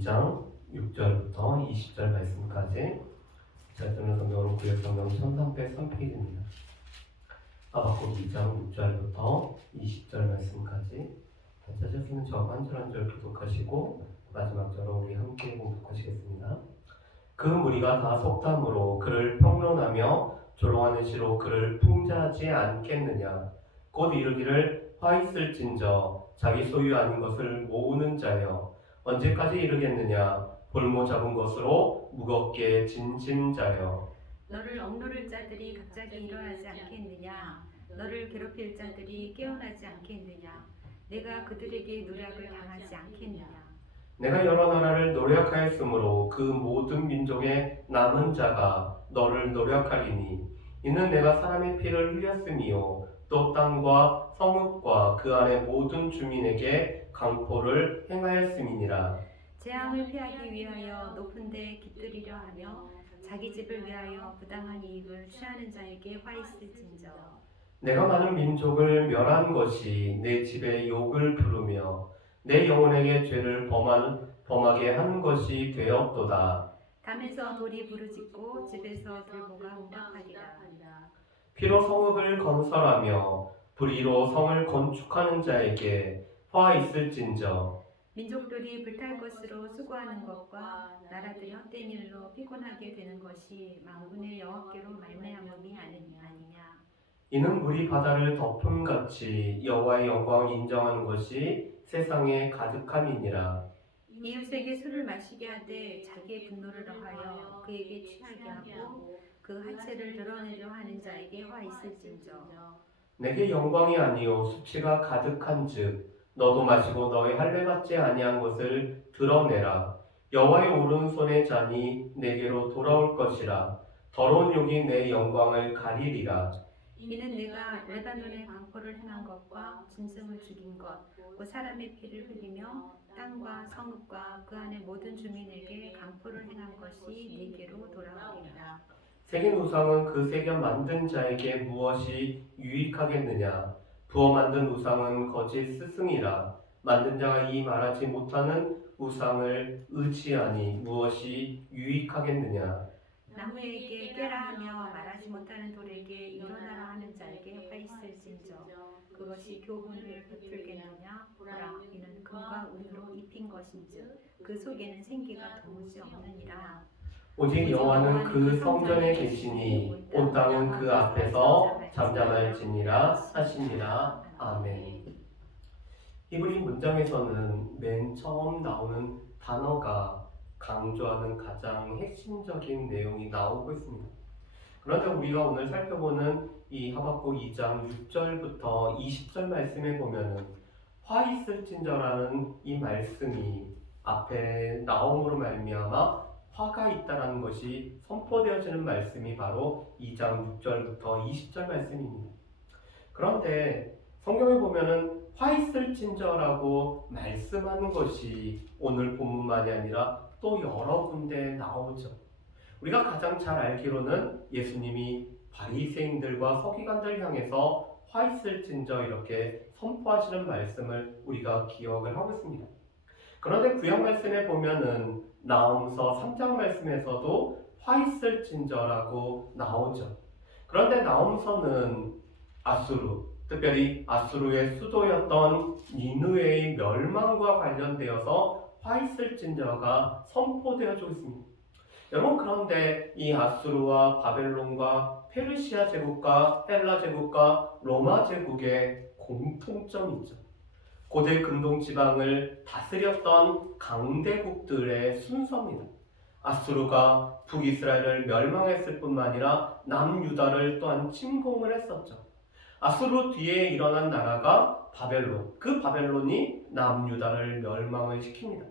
2장 6절부터 20절 말씀까지 제가 쓰는 성경으로 구약성경 1303페이지입니다. 하박국 2장 6절부터 20절 말씀까지 다 찾으시면 저하고 한 절 한 절 교독하시고 마지막 절로 우리 함께 공독하시겠습니다. 그 무리가 다 속담으로 그를 평론하며 조롱하는 시로 그를 풍자하지 않겠느냐. 곧 이르기를 화 있을진저 자기 소유 아닌 것을 모으는 자여 언제까지 이르겠느냐. 볼모 잡은 것으로 무겁게 진심자여 너를 억누를 자들이 갑자기 일어나지 않겠느냐. 너를 괴롭힐 자들이 깨어나지 않겠느냐. 내가 그들에게 노략을 당하지 않겠느냐. 내가 여러 나라를 노략하였으므로 그 모든 민족의 남은 자가 너를 노략하리니 이는 내가 사람의 피를 흘렸음이요 또 땅과 성읍과 그 안의 모든 주민에게 강포를 행하였음이니라. 재앙을 피하기 위하여 높은 데 깃들이려 하며 자기 집을 위하여 부당한 이익을 취하는 자에게 화 있을진저. 내가 많은 민족을 멸한 것이 내 집에 욕을 부르며 내 영혼에게 죄를 범하게 하는 것이 되었도다. 담에서 돌이 부르짖고 집에서 들보가 응답하리라. 피로 성읍을 건설하며 불의로 성을 건축하는 자에게 화 있을진저. 민족들이 불탈 것으로 수고하는 것과 나라들이 헛된 일로 피곤하게 되는 것이 만군의 여호와께로 말미암음이 아니냐. 이는 물이 바다를 덮음같이 여호와의 영광을 인정하는 것이 세상에 가득함이니라. 이웃에게 술을 마시게 하되 자기의 분노를 더하여 그에게 취하게 하고 그 하체를 드러내려 하는 자에게 화 있을진저. 내게 영광이 아니요 수치가 가득한즉 너도 마시고 너의 할례 받지 아니한 것을 드러내라. 여호와의 오른손의 잔이 내게로 돌아올 것이라. 더러운 욕이 내 영광을 가리리라. 이는 내가 레바논의 강포를 행한 것과 짐승을 죽인 것, 그 사람의 피를 흘리며 땅과 성읍과 그 안의 모든 주민에게 강포를 행한 것이 내게로 돌아오리라. 새긴 우상은 그 새겨 만든 자에게 무엇이 유익하겠느냐. 부어 만든 우상은 거짓 스승이라. 만든 자가 이 말하지 못하는 우상을 의지하니 무엇이 유익하겠느냐. 나무에게 깨라 하며 말하지 못하는 돌에게 일어나라 하는 자에게 화 있을진저. 그것이 교훈을 베풀겠느냐. 보라, 이는 금과 은으로 입힌 것인즉 그 속에는 생기가 도무지 없느니라. 오직 여호와는 그 성전에 계시니 온 땅은 그 앞에서 잠잠할지니라 하시니라. 아멘. 히브리 문장에서는 맨 처음 나오는 단어가 강조하는 가장 핵심적인 내용이 나오고 있습니다. 그런데 우리가 오늘 살펴보는 이 하박국 2장 6절부터 20절 말씀에 보면은 화 있을진저라는 이 말씀이 앞에 나옴으로 말미암아 화가 있다라는 것이 선포되어지는 말씀이 바로 2장 6절부터 20절 말씀입니다. 그런데 성경에 보면은 화 있을진저라고 말씀하는 것이 오늘 본문만이 아니라 또 여러 군데 나오죠. 우리가 가장 잘 알기로는 예수님이 바리새인들과 서기관들 향해서 화 있을진저 이렇게 선포하시는 말씀을 우리가 기억을 하고 있습니다. 그런데 구약 말씀에 보면은 나홈서 3장 말씀에서도 화 있을진저라고 나오죠. 그런데 나홈서는 아수르, 특별히 아수르의 수도였던 니느웨의 멸망과 관련되어서 화 있을진저가 선포되어지고 있습니다. 여러분, 그런데 이 아수르와 바벨론과 페르시아 제국과 헬라 제국과 로마 제국의 공통점이 있죠. 고대 근동 지방을 다스렸던 강대국들의 순서입니다. 아수르가 북이스라엘을 멸망했을 뿐만 아니라 남유다를 또한 침공을 했었죠. 아수르 뒤에 일어난 나라가 바벨론, 그 바벨론이 남유다를 멸망을 시킵니다.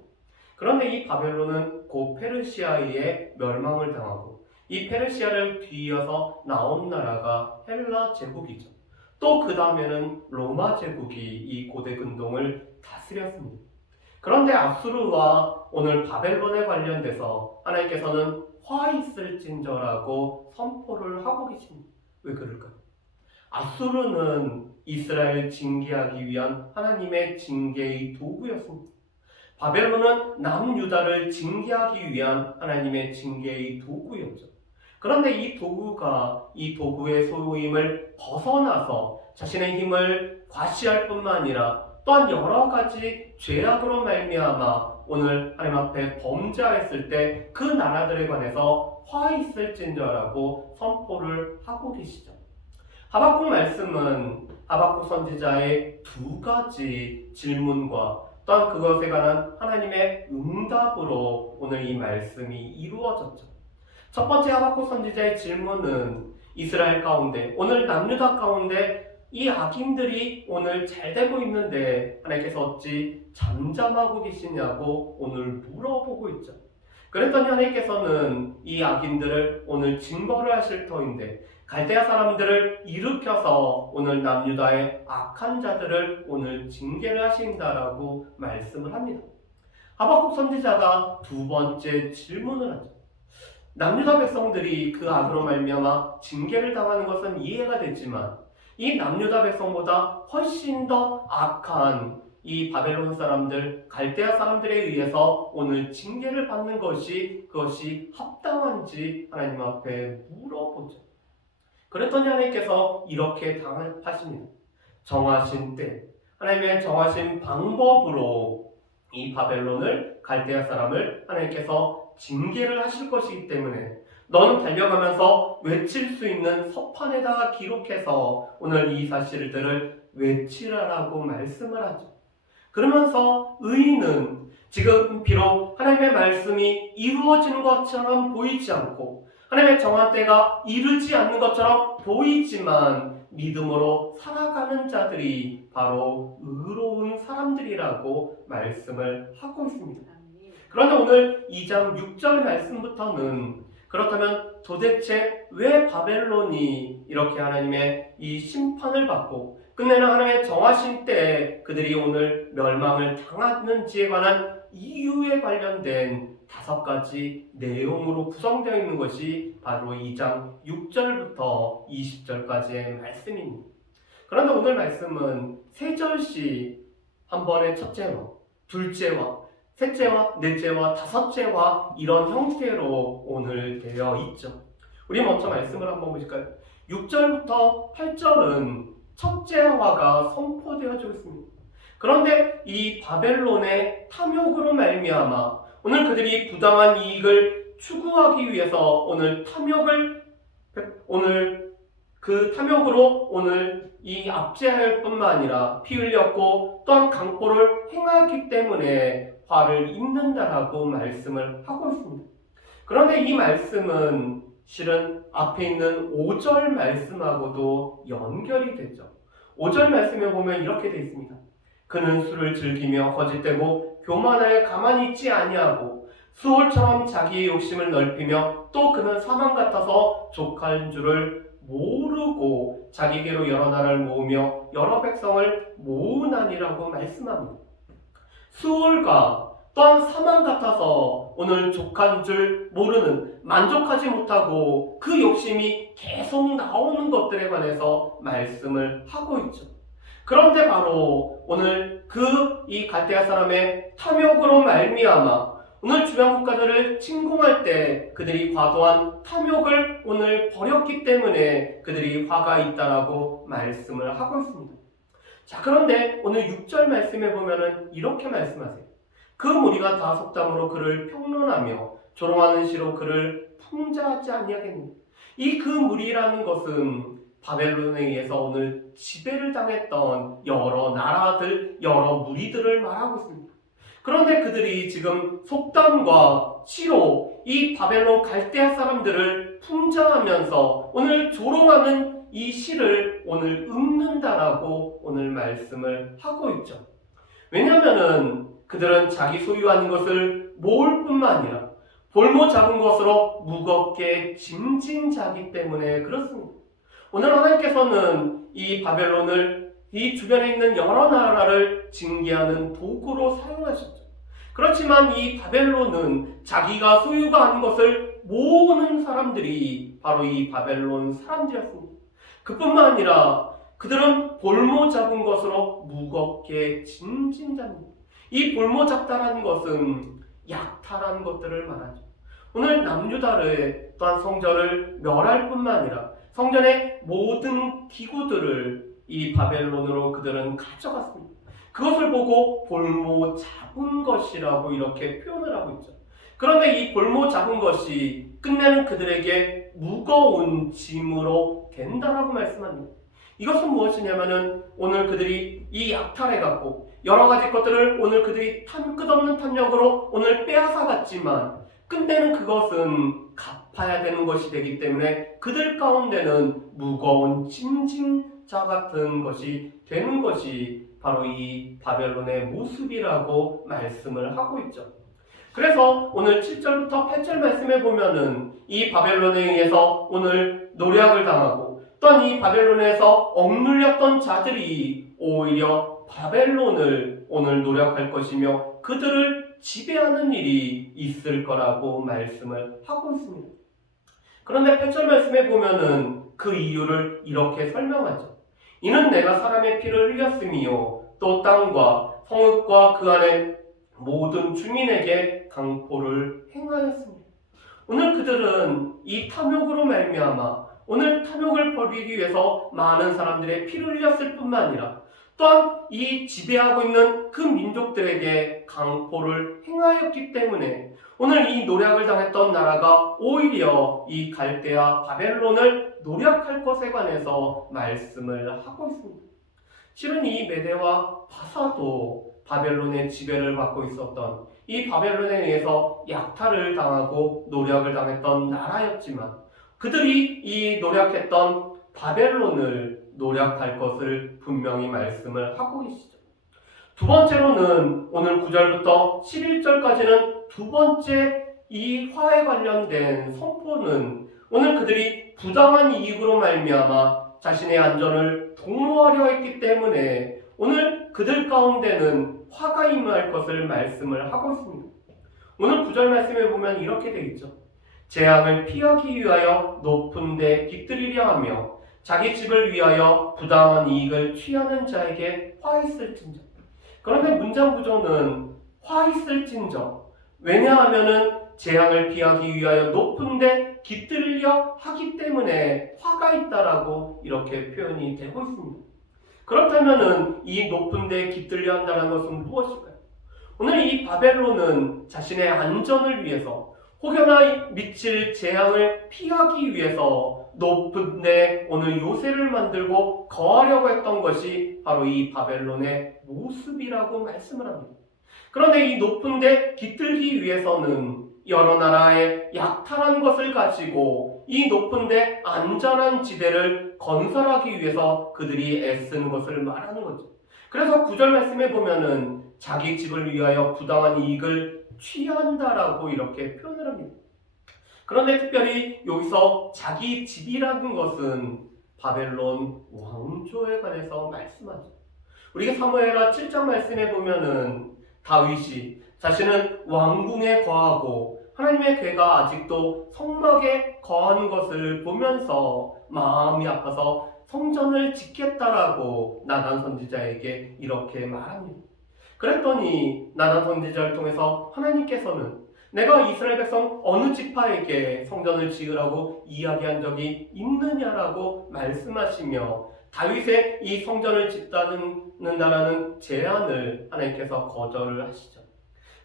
그런데 이 바벨론은 곧 페르시아에 의해 멸망을 당하고 이 페르시아를 뒤이어서 나온 나라가 헬라 제국이죠. 또 그 다음에는 로마 제국이 이 고대 근동을 다스렸습니다. 그런데 아수르와 오늘 바벨론에 관련돼서 하나님께서는 화 있을진저라고 선포를 하고 계십니다. 왜 그럴까요? 아수르는 이스라엘을 징계하기 위한 하나님의 징계의 도구였습니다. 바벨론은 남유다를 징계하기 위한 하나님의 징계의 도구였죠. 그런데 이 도구의 소유임을 벗어나서 자신의 힘을 과시할 뿐만 아니라 또한 여러 가지 죄악으로 말미암아 오늘 하나님 앞에 범죄하였을 때 그 나라들에 관해서 화 있을진저라고 선포를 하고 계시죠. 하박국 말씀은 하박국 선지자의 두 가지 질문과 또한 그것에 관한 하나님의 응답으로 오늘 이 말씀이 이루어졌죠. 첫 번째 하박국 선지자의 질문은 이스라엘 가운데, 오늘 남유다 가운데 이 악인들이 오늘 잘 되고 있는데 하나님께서 어찌 잠잠하고 계시냐고 오늘 물어보고 있죠. 그랬더니 하나님께서는 이 악인들을 오늘 징벌을 하실 터인데 갈대아 사람들을 일으켜서 오늘 남유다의 악한 자들을 오늘 징계를 하신다라고 말씀을 합니다. 하박국 선지자가 두 번째 질문을 하죠. 남유다 백성들이 그 악으로 말미암아 징계를 당하는 것은 이해가 되지만 이 남유다 백성보다 훨씬 더 악한 이 바벨론 사람들, 갈대아 사람들에 의해서 오늘 징계를 받는 그것이 합당한지 하나님 앞에 물어보죠. 그랬더니 하나님께서 이렇게 답하십니다. 정하신 때, 하나님의 정하신 방법으로 이 바벨론을, 갈대아 사람을 하나님께서 징계를 하실 것이기 때문에 너는 달려가면서 외칠 수 있는 서판에다가 기록해서 오늘 이 사실들을 외치라라고 말씀을 하죠. 그러면서 의인은 지금 비록 하나님의 말씀이 이루어지는 것처럼 보이지 않고 하나님의 정한 때가 이르지 않는 것처럼 보이지만 믿음으로 살아가는 자들이 바로 의로운 사람들이라고 말씀을 하고 있습니다. 그런데 오늘 2장 6절 말씀부터는 그렇다면 도대체 왜 바벨론이 이렇게 하나님의 이 심판을 받고 끝내는 하나님의 정하신 때에 그들이 오늘 멸망을 당하는지에 관한 이유에 관련된 5가지 내용으로 구성되어 있는 것이 바로 2장 6절부터 20절까지의 말씀입니다. 그런데 오늘 말씀은 3절씩 한 번에 첫째와 둘째와 셋째와 넷째와 다섯째와 이런 형태로 오늘 되어 있죠. 우리 먼저 말씀을 한번 보실까요? 6절부터 8절은 첫째화가 선포되어지고 있습니다. 그런데 이 바벨론의 탐욕으로 말미암아 오늘 그들이 부당한 이익을 추구하기 위해서 오늘 그 탐욕으로 오늘 이 압제할 뿐만 아니라 피 흘렸고 또한 강포를 행하기 때문에 화를 입는다라고 말씀을 하고 있습니다. 그런데 이 말씀은 실은 앞에 있는 5절 말씀하고도 연결이 되죠. 5절 말씀에 보면 이렇게 되어 있습니다. 그는 술을 즐기며 거짓되고 교만하여 가만히 있지 아니하고 수월처럼 자기의 욕심을 넓히며 또 그는 사망 같아서 족한 줄을 모르고 자기에게로 여러 나라를 모으며 여러 백성을 모으나니라고 말씀합니다. 수월과 또한 사망 같아서 오늘 족한 줄 모르는, 만족하지 못하고 그 욕심이 계속 나오는 것들에 관해서 말씀을 하고 있죠. 그런데 바로 오늘 이 갈대아 사람의 탐욕으로 말미암아 오늘 주변 국가들을 침공할 때 그들이 과도한 탐욕을 오늘 버렸기 때문에 그들이 화가 있다라고 말씀을 하고 있습니다. 자, 그런데 오늘 6절 말씀에 보면은 이렇게 말씀하세요. 그 무리가 다 속담으로 그를 평론하며 조롱하는 시로 그를 풍자하지 아니하겠느냐. 이 그 무리라는 것은 바벨론에 의해서 오늘 지배를 당했던 여러 나라들, 여러 무리들을 말하고 있습니다. 그런데 그들이 지금 속담과 시로 이 바벨론 갈대아 사람들을 풍자하면서 오늘 조롱하는 이 시를 오늘 읊는다라고 오늘 말씀을 하고 있죠. 왜냐하면은 그들은 자기 소유하는 것을 모을 뿐만 아니라 볼모 작은 것으로 무겁게 짐진 자기 때문에 그렇습니다. 오늘 하나님께서는 이 바벨론을 이 주변에 있는 여러 나라를 징계하는 도구로 사용하셨죠. 그렇지만 이 바벨론은 자기가 소유가 아닌 것을 모으는 사람들이 바로 이 바벨론 사람들이었습니다. 그뿐만 아니라 그들은 볼모 작은 것으로 무겁게 짐진 자입니다. 이 볼모 잡다라는 것은 약탈한 것들을 말하죠. 오늘 남유다를 또한 성전을 멸할 뿐만 아니라 성전의 모든 기구들을 이 바벨론으로 그들은 가져갔습니다. 그것을 보고 볼모 잡은 것이라고 이렇게 표현을 하고 있죠. 그런데 이 볼모 잡은 것이 끝내는 그들에게 무거운 짐으로 된다라고 말씀합니다. 이것은 무엇이냐면은 오늘 그들이 이 약탈해갖고 여러 가지 것들을 오늘 그들이 끝없는 탐욕으로 오늘 빼앗아갔지만 끝내는 그것은 갚아야 되는 것이 되기 때문에 그들 가운데는 무거운 짐진자 같은 것이 되는 것이 바로 이 바벨론의 모습이라고 말씀을 하고 있죠. 그래서 오늘 7절부터 8절 말씀에 보면은 이 바벨론에 의해서 오늘 노략을 당하고 또한 이 바벨론에서 억눌렸던 자들이 오히려 바벨론을 오늘 노략할 것이며 그들을 지배하는 일이 있을 거라고 말씀을 하고 있습니다. 그런데 8절 말씀에 보면은 그 이유를 이렇게 설명하죠. 이는 내가 사람의 피를 흘렸으며 또 땅과 성읍과 그 안에 모든 주민에게 강포를 행하였습니다. 오늘 그들은 이 탐욕으로 말미암아 오늘 탐욕을 벌이기 위해서 많은 사람들의 피를 흘렸을 뿐만 아니라 또한 이 지배하고 있는 그 민족들에게 강포를 행하였기 때문에 오늘 이 노략을 당했던 나라가 오히려 이 갈대아 바벨론을 노략할 것에 관해서 말씀을 하고 있습니다. 실은 이 메대와 바사도 바벨론의 지배를 받고 있었던 이 바벨론에 의해서 약탈을 당하고 노략을 당했던 나라였지만 그들이 이 노략했던 바벨론을 노략할 것을 분명히 말씀을 하고 계시죠. 두 번째로는 오늘 9절부터 11절까지는 두 번째 이 화에 관련된 선포는 오늘 그들이 부당한 이익으로 말미암아 자신의 안전을 독려하려 했기 때문에 오늘 그들 가운데는 화가 임할 것을 말씀을 하고 있습니다. 오늘 9절 말씀에 보면 이렇게 되어 있죠. 재앙을 피하기 위하여 높은 데 깃들이려 하며 자기 집을 위하여 부당한 이익을 취하는 자에게 화 있을진저. 그런데 문장 구조는 화 있을진저. 왜냐하면은 재앙을 피하기 위하여 높은 데 깃들이려 하기 때문에 화가 있다라고 이렇게 표현이 되고 있습니다. 그렇다면은 이 높은 데 깃들려 한다는 것은 무엇일까요? 오늘 이 바벨론은 자신의 안전을 위해서 혹여나 미칠 재앙을 피하기 위해서 높은 데 오늘 요새를 만들고 거하려고 했던 것이 바로 이 바벨론의 모습이라고 말씀을 합니다. 그런데 이 높은 데 깃들기 위해서는 여러 나라의 약탈한 것을 가지고 이 높은 데 안전한 지대를 건설하기 위해서 그들이 애쓰는 것을 말하는 거죠. 그래서 9절 말씀에 보면은 자기 집을 위하여 부당한 이익을 취한다라고 이렇게 표현을 합니다. 그런데 특별히 여기서 자기 집이라는 것은 바벨론 왕조에 관해서 말씀하죠. 우리가 사무엘하 7장 말씀에 보면은 다윗이 자신은 왕궁에 거하고 하나님의 괴가 아직도 성막에 거하는 것을 보면서 마음이 아파서 성전을 짓겠다라고 나단 선지자에게 이렇게 말합니다. 그랬더니 나단 선지자를 통해서 하나님께서는 내가 이스라엘 백성 어느 지파에게 성전을 지으라고 이야기한 적이 있느냐라고 말씀하시며 다윗의 이 성전을 짓는다라는 제안을 하나님께서 거절을 하시죠.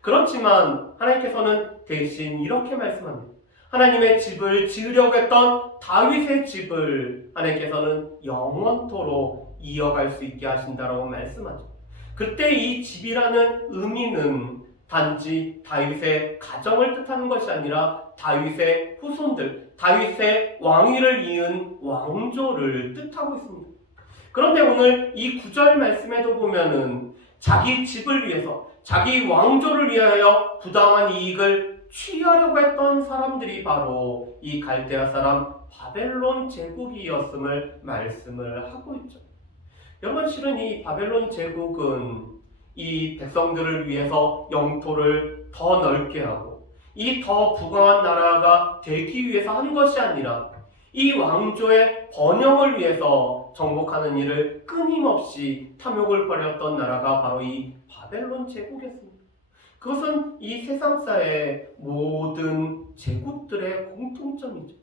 그렇지만 하나님께서는 대신 이렇게 말씀합니다. 하나님의 집을 지으려고 했던 다윗의 집을 하나님께서는 영원토록 이어갈 수 있게 하신다라고 말씀하죠. 그때 이 집이라는 의미는 단지 다윗의 가정을 뜻하는 것이 아니라 다윗의 후손들, 다윗의 왕위를 이은 왕조를 뜻하고 있습니다. 그런데 오늘 이 9절 말씀에도 보면은 자기 집을 위해서, 자기 왕조를 위하여 부당한 이익을 취하려고 했던 사람들이 바로 이 갈대아 사람 바벨론 제국이었음을 말씀을 하고 있죠. 여러분, 실은 이 바벨론 제국은 이 백성들을 위해서 영토를 더 넓게 하고 이 더 부강한 나라가 되기 위해서 한 것이 아니라 이 왕조의 번영을 위해서 정복하는 일을 끊임없이 탐욕을 벌였던 나라가 바로 이 바벨론 제국이었습니다. 그것은 이 세상사의 모든 제국들의 공통점이죠.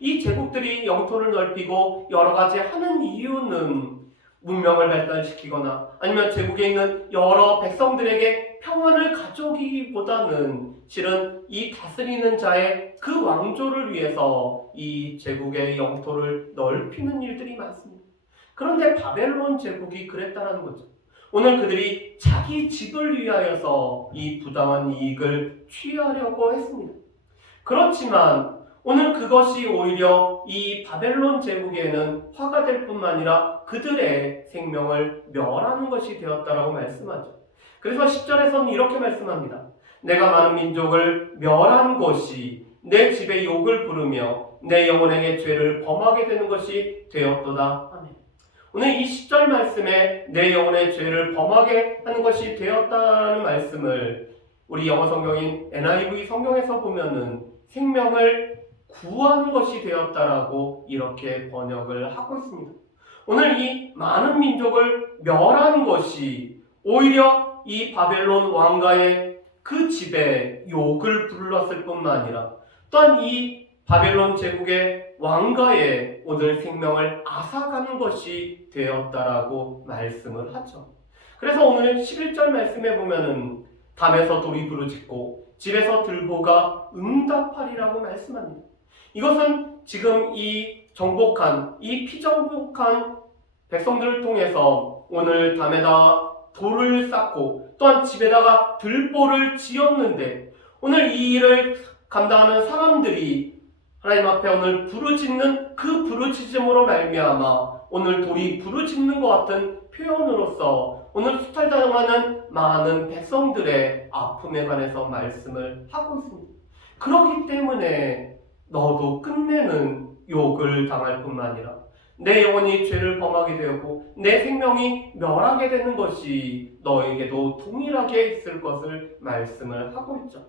이 제국들이 영토를 넓히고 여러 가지 하는 이유는 문명을 발달시키거나 아니면 제국에 있는 여러 백성들에게 평안을 가져오기보다는 실은 이 다스리는 자의 그 왕조를 위해서 이 제국의 영토를 넓히는 일들이 많습니다. 그런데 바벨론 제국이 그랬다는 거죠. 오늘 그들이 자기 집을 위하여서 이 부당한 이익을 취하려고 했습니다. 그렇지만 오늘 그것이 오히려 이 바벨론 제국에는 화가 될 뿐만 아니라 그들의 생명을 멸하는 것이 되었다라고 말씀하죠. 그래서 10절에서는 이렇게 말씀합니다. 내가 많은 민족을 멸한 것이 내 집에 욕을 부르며 내 영혼에게 죄를 범하게 되는 것이 되었도다. 아멘. 오늘 이 10절 말씀에 내 영혼의 죄를 범하게 하는 것이 되었다는 말씀을 우리 영어 성경인 NIV 성경에서 보면은 생명을 구하는 것이 되었다라고 이렇게 번역을 하고 있습니다. 오늘 이 많은 민족을 멸한 것이 오히려 이 바벨론 왕가의 그 집에 욕을 불렀을 뿐만 아니라 또한 이 바벨론 제국의 왕가에 오늘 생명을 앗아가는 것이 되었다라고 말씀을 하죠. 그래서 오늘 11절 말씀에 보면은 담에서 돌이 부르짖고 집에서 들보가 응답하리라고 말씀합니다. 이것은 지금 이 정복한, 이 피정복한 백성들을 통해서 오늘 담에다 돌을 쌓고 또한 집에다가 들보를 지었는데 오늘 이 일을 감당하는 사람들이 하나님 앞에 오늘 부르짖는 그 부르짖음으로 말미암아 오늘 돌이 부르짖는 것 같은 표현으로서 오늘 수탈당하는 많은 백성들의 아픔에 관해서 말씀을 하고 있습니다. 그렇기 때문에 너도 끝내는 욕을 당할 뿐만 아니라 내 영혼이 죄를 범하게 되었고 내 생명이 멸하게 되는 것이 너에게도 동일하게 있을 것을 말씀을 하고 있죠.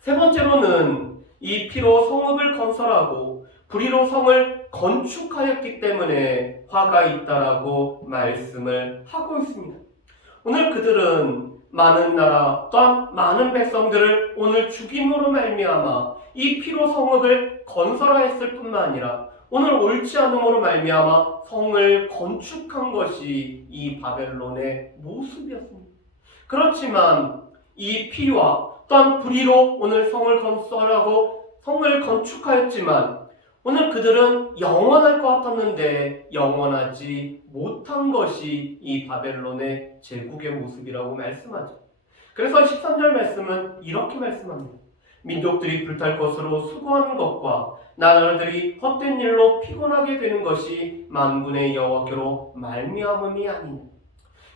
세 번째로는 이 피로 성읍을 건설하고 불의로 성을 건축하였기 때문에 화가 있다라고 말씀을 하고 있습니다. 오늘 그들은 많은 나라 또한 많은 백성들을 오늘 죽임으로 말미암아 이 피로 성읍을 건설하였을 뿐만 아니라 오늘 옳지 않음으로 말미암아 성을 건축한 것이 이 바벨론의 모습이었습니다. 그렇지만 이 피와 또한 불의로 오늘 성을 건설하고 성을 건축하였지만 오늘 그들은 영원할 것 같았는데 영원하지 못한 것이 이 바벨론의 제국의 모습이라고 말씀하죠. 그래서 13절 말씀은 이렇게 말씀합니다. 민족들이 불탈 것으로 수고하는 것과 나라들이 헛된 일로 피곤하게 되는 것이 만군의 여호와께로 말미암음이 아니냐.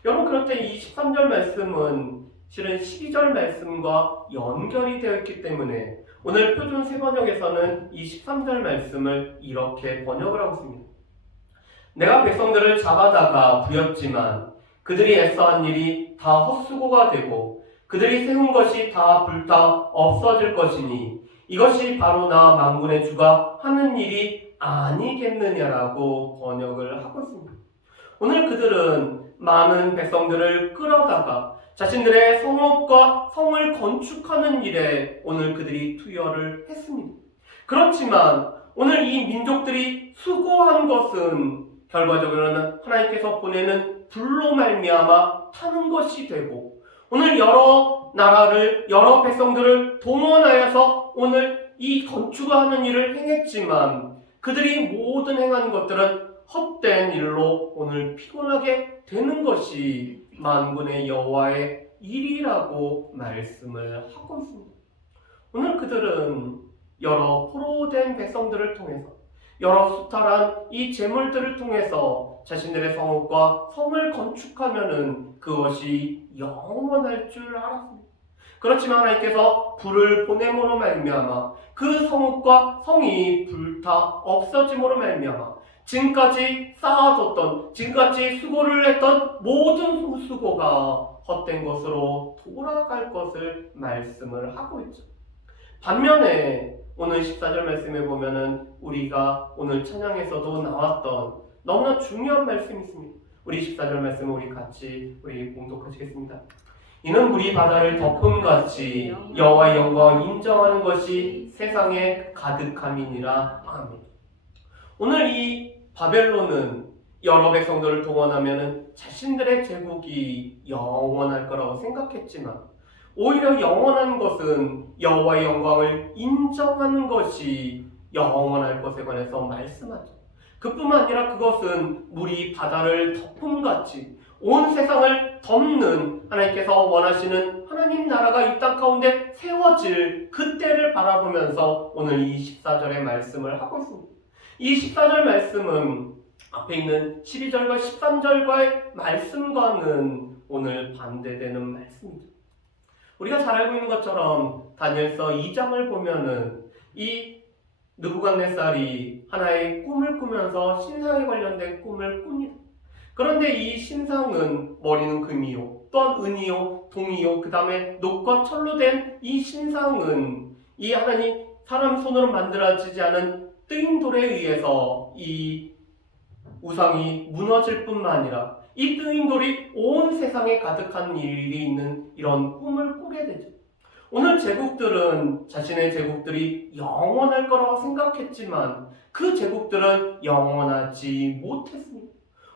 여러분, 그럴 때 이 13절 말씀은 실은 12절 말씀과 연결이 되어 있기 때문에 오늘 표준 세번역에서는 이 13절 말씀을 이렇게 번역을 하고 있습니다. 내가 백성들을 잡아다가 부렸지만 그들이 애써한 일이 다 헛수고가 되고 그들이 세운 것이 다 불타 없어질 것이니 이것이 바로 나 만군의 주가 하는 일이 아니겠느냐라고 번역을 하고 있습니다. 오늘 그들은 많은 백성들을 끌어다가 자신들의 성읍과 성을 건축하는 일에 오늘 그들이 투여를 했습니다. 그렇지만 오늘 이 민족들이 수고한 것은 결과적으로는 하나님께서 보내는 불로 말미암아 타는 것이 되고 오늘 여러 나라를 여러 백성들을 동원하여서 오늘 이 건축하는 일을 행했지만 그들이 모든 행한 것들은 헛된 일로 오늘 피곤하게 되는 것이 만군의 여호와의 일이라고 말씀을 하고 있습니다. 오늘 그들은 여러 포로된 백성들을 통해서 여러 수탈한 이 재물들을 통해서 자신들의 성읍과 성을 건축하면은 그것이 영원할 줄 알았습니다. 그렇지만 하나님께서 불을 보냄으로 말미암아 그 성읍과 성이 불타 없어짐으로 말미암아 지금까지 쌓아뒀던 지금까지 수고를 했던 모든 수고가 헛된 것으로 돌아갈 것을 말씀을 하고 있죠. 반면에 오늘 14절 말씀에 보면은 우리가 오늘 찬양에서도 나왔던 너무나 중요한 말씀이 있습니다. 우리 14절 말씀을 우리 같이 봉독하시겠습니다. 이는 물이 바다를 덮음같이 여호와의 영광을 인정하는 것이 세상에 가득함이니라. 아멘. 오늘 이 바벨론은 여러 백성들을 동원하면 자신들의 제국이 영원할 거라고 생각했지만 오히려 영원한 것은 여호와의 영광을 인정하는 것이 영원할 것에 관해서 말씀하죠. 그뿐만 아니라 그것은 물이 바다를 덮음같이 온 세상을 덮는 하나님께서 원하시는 하나님 나라가 이 땅 가운데 세워질 그때를 바라보면서 오늘 이 14절의 말씀을 하고 있습니다. 이 14절 말씀은 앞에 있는 12절과 13절과의 말씀과는 오늘 반대되는 말씀이죠. 우리가 잘 알고 있는 것처럼 다니엘서 2장을 보면은 이 느부갓네살이 하나의 꿈을 꾸면서 신상에 관련된 꿈을 꿉니다. 그런데 이 신상은 머리는 금이요, 또한 은이요, 동이요, 그 다음에 녹과 철로 된 이 신상은 이 하나님 사람 손으로 만들어지지 않은 뜨인 돌에 의해서 이 우상이 무너질 뿐만 아니라 이 뜨인 돌이 온 세상에 가득한 일이 있는 이런 꿈을 꾸게 되죠. 오늘 제국들은 자신의 제국들이 영원할 거라고 생각했지만 그 제국들은 영원하지 못했습니다.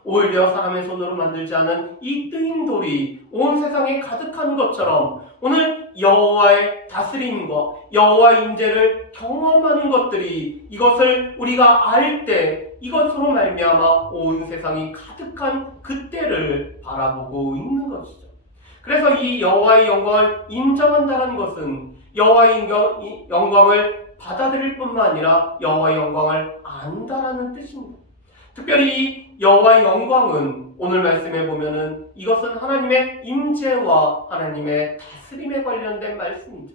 오히려 사람의 손으로 만들지 않은 이 뜨인 돌이 온 세상에 가득한 것처럼 오늘 여호와의 다스림과 여호와의 임재를 경험하는 것들이 이것을 우리가 알 때 이것으로 말미암아 온 세상이 가득한 그때를 바라보고 있는 것이죠. 그래서 이 여호와의 영광을 인정한다는 것은 여호와의 영광을 받아들일 뿐만 아니라 여호와의 영광을 안다라는 뜻입니다. 특별히 이 여호와의 영광은 오늘 말씀에 보면은 이것은 하나님의 임재와 하나님의 다스림에 관련된 말씀이죠.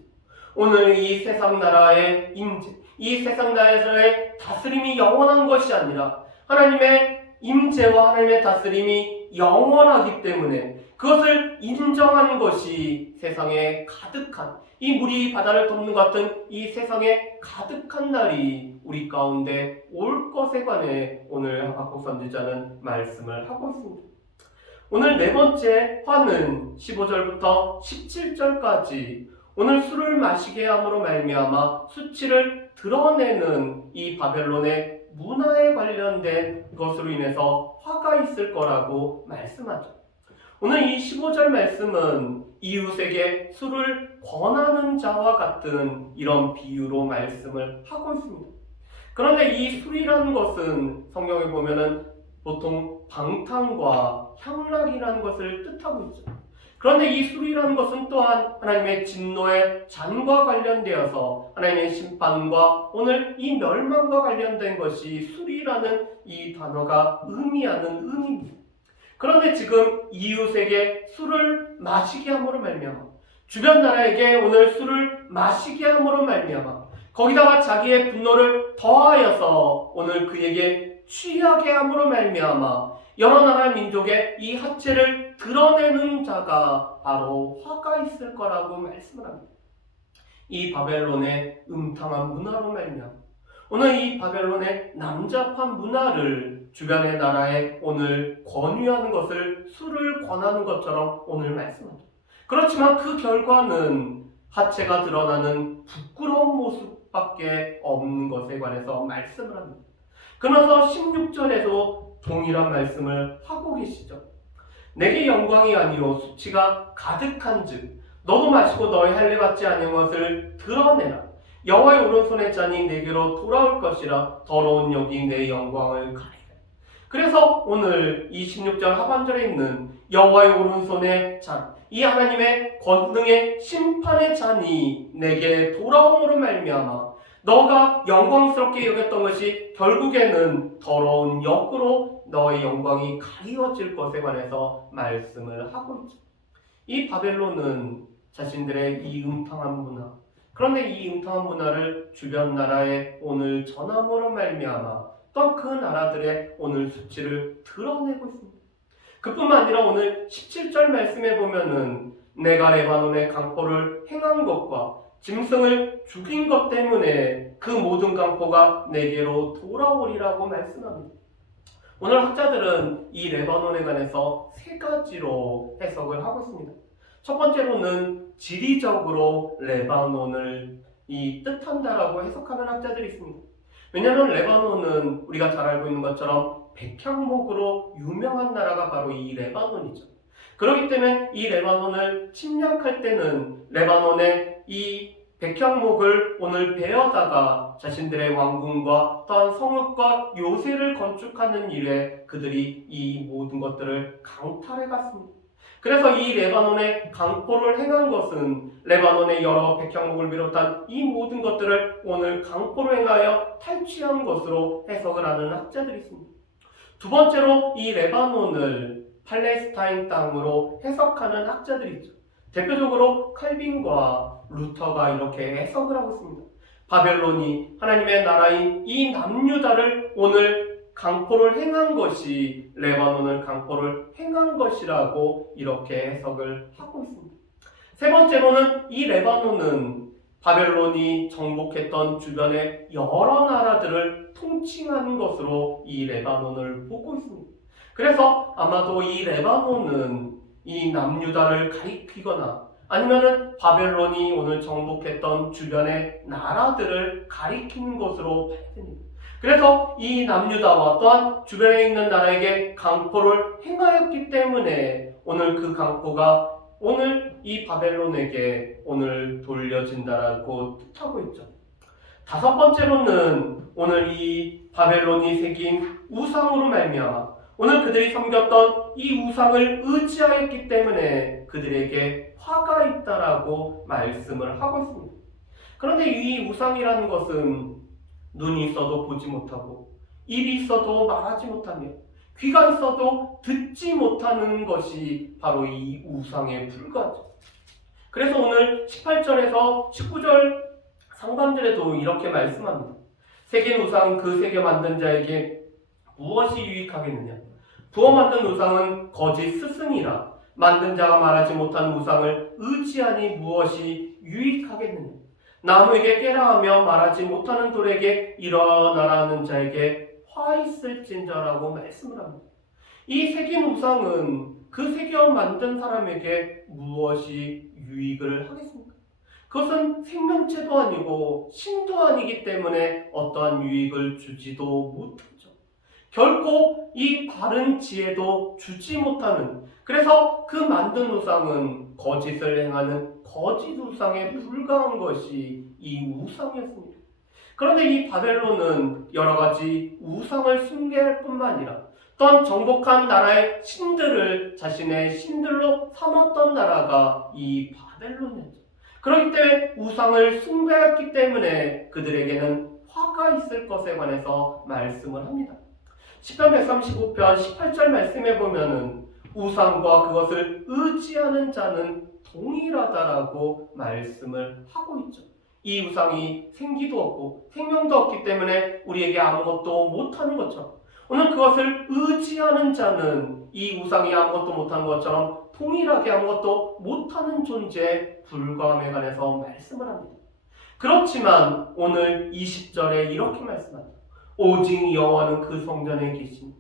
오늘 이 세상 나라의 임재, 이 세상 나라에서의 다스림이 영원한 것이 아니라 하나님의 임재와 하나님의 다스림이 영원하기 때문에 그것을 인정하는 것이 세상에 가득한 이 물이 바다를 덮는 것 같은 이 세상에 가득한 날이 우리 가운데 올 것에 관해 오늘 하박국 선지자는 말씀을 하고 있습니다. 오늘 네 번째 화는 15절부터 17절까지 오늘 술을 마시게 함으로 말미암아 수치를 드러내는 이 바벨론의 문화에 관련된 것으로 인해서 화가 있을 거라고 말씀하죠. 오늘 이 15절 말씀은 이웃에게 술을 권하는 자와 같은 이런 비유로 말씀을 하고 있습니다. 그런데 이 술이라는 것은 성경에 보면은 보통 방탕과 향락이라는 것을 뜻하고 있죠. 그런데 이 술이라는 것은 또한 하나님의 진노의 잔과 관련되어서 하나님의 심판과 오늘 이 멸망과 관련된 것이 술이라는 이 단어가 의미하는 의미입니다. 그런데 지금 이웃에게 술을 마시게 함으로 말미암아 주변 나라에게 오늘 술을 마시게 함으로 말미암아 거기다가 자기의 분노를 더하여서 오늘 그에게 취하게 함으로 말미암아 여러 나라 민족의 이 하체를 드러내는 자가 바로 화가 있을 거라고 말씀을 합니다. 이 바벨론의 음탕한 문화로 말미암아 오늘 이 바벨론의 남잡한 문화를 주변의 나라에 오늘 권유하는 것을 술을 권하는 것처럼 오늘 말씀합니다. 그렇지만 그 결과는 하체가 드러나는 부끄러운 모습밖에 없는 것에 관해서 말씀을 합니다. 그러면서 16절에도 동일한 말씀을 하고 계시죠. 내게 영광이 아니요 수치가 가득한즉 너도 마시고 너의 할례 받지 아니한 것을 드러내라. 여호와의 오른손의 잔이 내게로 돌아올 것이라 더러운 영이 내 영광을 가리라. 그래서 오늘 이 16절 하반절에 있는 여호와의 오른손의 잔, 이 하나님의 권능의 심판의 잔이 내게 돌아옴으로 말미암아 너가 영광스럽게 여겼던 것이 결국에는 더러운 역으로 너의 영광이 가리워질 것에 관해서 말씀을 하고 있죠. 이 바벨론은 자신들의 이 음탕한 문화, 그런데 이 음탕한 문화를 주변 나라에 오늘 전함으로 말미암아 또 그 나라들의 오늘 수치를 드러내고 있습니다. 그뿐만 아니라 오늘 17절 말씀에 보면은 내가 레바논의 강포를 행한 것과 짐승을 죽인 것 때문에 그 모든 강포가 내게로 돌아오리라고 말씀합니다. 오늘 학자들은 이 레바논에 관해서 세 가지로 해석을 하고 있습니다. 첫 번째로는 지리적으로 레바논을 뜻한다라고 해석하는 학자들이 있습니다. 왜냐하면 레바논은 우리가 잘 알고 있는 것처럼 백향목으로 유명한 나라가 바로 이 레바논이죠. 그렇기 때문에 이 레바논을 침략할 때는 레바논의 이 백향목을 오늘 베어다가 자신들의 왕궁과 또한 성읍과 요새를 건축하는 일에 그들이 이 모든 것들을 강탈해 갔습니다. 그래서 이 레바논에 강포를 행한 것은 레바논의 여러 백향목을 비롯한 이 모든 것들을 오늘 강포로 행하여 탈취한 것으로 해석을 하는 학자들이 있습니다. 두 번째로 이 레바논을 팔레스타인 땅으로 해석하는 학자들이 있죠. 대표적으로 칼빈과 루터가 이렇게 해석을 하고 있습니다. 바벨론이 하나님의 나라인 이 남유다를 오늘 강포를 행한 것이 레바논을 강포를 행한 것이라고 이렇게 해석을 하고 있습니다. 세 번째로는 이 레바논은 바벨론이 정복했던 주변의 여러 나라들을 통칭하는 것으로 이 레바논을 보고 있습니다. 그래서 아마도 이 레바논은 이 남유다를 가리키거나 아니면은 바벨론이 오늘 정복했던 주변의 나라들을 가리키는 것으로 봐야 됩니다. 그래서 이 남유다와 또한 주변에 있는 나라에게 강포를 행하였기 때문에 오늘 그 강포가 오늘 이 바벨론에게 오늘 돌려진다라고 뜻하고 있죠. 다섯 번째로는 오늘 이 바벨론이 새긴 우상으로 말미암아 오늘 그들이 섬겼던 이 우상을 의지하였기 때문에 그들에게 화가 있다라고 말씀을 하고 있습니다. 그런데 이 우상이라는 것은 눈이 있어도 보지 못하고 입이 있어도 말하지 못하며 귀가 있어도 듣지 못하는 것이 바로 이 우상에 불과하죠. 그래서 오늘 18절에서 19절 상반절에도 이렇게 말씀합니다. 새긴 우상 그 새겨 만든 자에게 무엇이 유익하겠느냐? 부어 만든 우상은 거짓 스승이라 만든 자가 말하지 못한 우상을 의지하니 무엇이 유익하겠느냐? 나무에게 깨라하며 말하지 못하는 돌에게 일어나라는 자에게 화 있을진저라고 말씀을 합니다. 이 새긴 우상은 그 새겨 만든 사람에게 무엇이 유익을 하겠습니까? 그것은 생명체도 아니고 신도 아니기 때문에 어떠한 유익을 주지도 못하죠. 결코 이 바른 지혜도 주지 못하는, 그래서 그 만든 우상은 거짓을 행하는 거짓 우상에 불과한 것이 이 우상이었습니다. 그런데 이 바벨론은 여러 가지 우상을 숭배할 뿐만 아니라 또한 정복한 나라의 신들을 자신의 신들로 삼았던 나라가 이 바벨론이었죠. 그렇기 때문에 우상을 숭배했기 때문에 그들에게는 화가 있을 것에 관해서 말씀을 합니다. 시편 135편 18절 말씀에 보면은 우상과 그것을 의지하는 자는 동일하다라고 말씀을 하고 있죠. 이 우상이 생기도 없고 생명도 없기 때문에 우리에게 아무것도 못하는 것처럼 오늘 그것을 의지하는 자는 이 우상이 아무것도 못하는 것처럼 동일하게 아무것도 못하는 존재에 불과함에 관해서 말씀을 합니다. 그렇지만 오늘 20절에 이렇게 말씀합니다. 오직 여호와는 그 성전에 계시니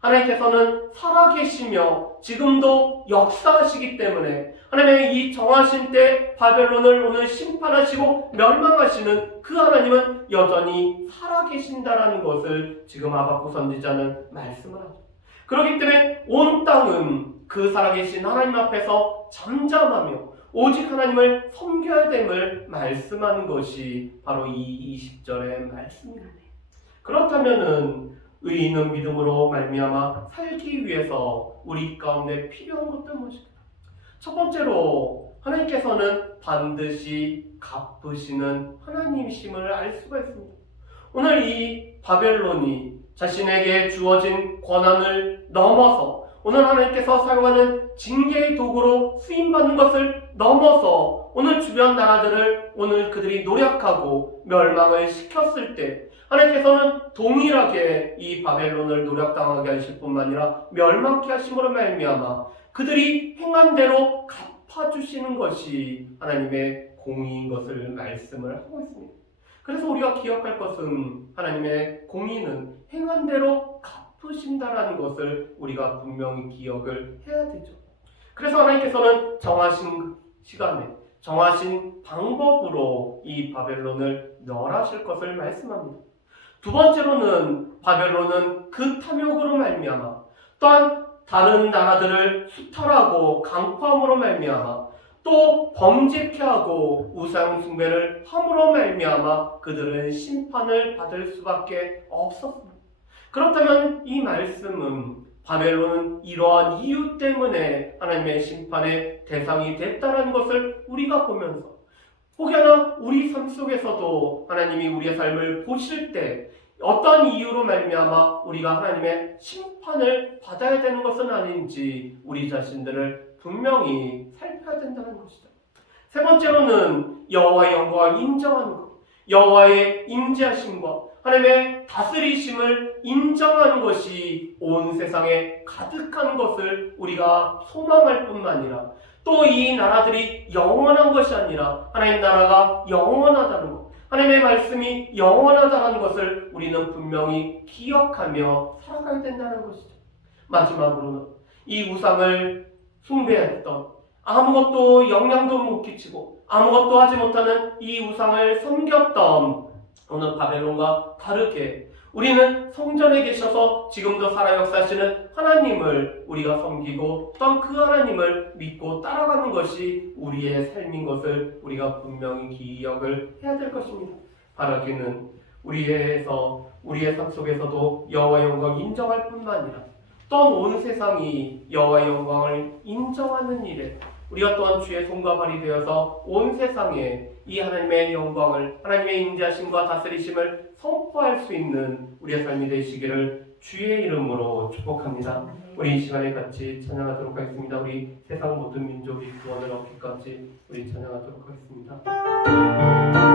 하나님께서는 살아계시며 지금도 역사하시기 때문에 하나님의 이 정하신 때 바벨론을 오늘 심판하시고 멸망하시는 그 하나님은 여전히 살아계신다라는 것을 지금 하박국 선지자는 말씀을 하죠. 그렇기 때문에 온 땅은 그 살아계신 하나님 앞에서 잠잠하며 오직 하나님을 섬겨야 됨을 말씀하는 것이 바로 이 20절의 말씀입니다. 그렇다면은 의인은 믿음으로 말미암아 살기 위해서 우리 가운데 필요한 것들 무엇일까? 첫 번째로 하나님께서는 반드시 갚으시는 하나님이심을 알 수가 있습니다. 오늘 이 바벨론이 자신에게 주어진 권한을 넘어서 오늘 하나님께서 사용하는 징계의 도구로 쓰임받는 것을 넘어서 오늘 주변 나라들을 오늘 그들이 노력하고 멸망을 시켰을 때 하나님께서는 동일하게 이 바벨론을 노력당하게 하실 뿐만 아니라 멸망케 하심으로 말미암아 그들이 행한 대로 갚아주시는 것이 하나님의 공의인 것을 말씀을 하고 있습니다. 그래서 우리가 기억할 것은 하나님의 공의는 행한 대로 갚으신다라는 것을 우리가 분명히 기억을 해야 되죠. 그래서 하나님께서는 정하신 시간에 정하신 방법으로 이 바벨론을 멸하실 것을 말씀합니다. 두 번째로는 바벨론은 그 탐욕으로 말미암아 또한 다른 나라들을 수탈하고 강포함으로 말미암아 또 범죄케 하고 우상 숭배를 함으로 말미암아 그들은 심판을 받을 수밖에 없었습니다. 그렇다면 이 말씀은 바벨론은 이러한 이유 때문에 하나님의 심판의 대상이 됐다는 것을 우리가 보면서 혹여나 우리 삶 속에서도 하나님이 우리의 삶을 보실 때 어떤 이유로 말미암아 우리가 하나님의 심판을 받아야 되는 것은 아닌지 우리 자신들을 분명히 살펴야 된다는 것이죠. 세 번째로는 여호와의 영광을 인정하는 것, 여호와의 임재하심과 하나님의 다스리심을 인정하는 것이 온 세상에 가득한 것을 우리가 소망할 뿐만 아니라 또 이 나라들이 영원한 것이 아니라 하나님 나라가 영원하다는 것, 하나님의 말씀이 영원하다는 것을 우리는 분명히 기억하며 살아가야 된다는 것이죠. 마지막으로는 이 우상을 숭배했던, 아무것도 영향도 못 끼치고 아무것도 하지 못하는 이 우상을 섬겼던 오늘 바벨론과 다르게 우리는 성전에 계셔서 지금도 살아 역사하시는 하나님을 우리가 섬기고 또한 그 하나님을 믿고 따라가는 것이 우리의 삶인 것을 우리가 분명히 기억을 해야 될 것입니다. 바라기는 우리의 삶 속에서도 여호와의 영광을 인정할 뿐만 아니라 또한 온 세상이 여호와의 영광을 인정하는 일에 우리가 또한 주의 손과 발이 되어서 온 세상에 이 하나님의 영광을, 하나님의 임재하심과 다스리심을 선포할 수 있는 우리의 삶이 되시기를 주의 이름으로 축복합니다. 우리 이 시간에 같이 찬양하도록 하겠습니다. 우리 세상 모든 민족이 구원을 얻기까지 우리 찬양하도록 하겠습니다.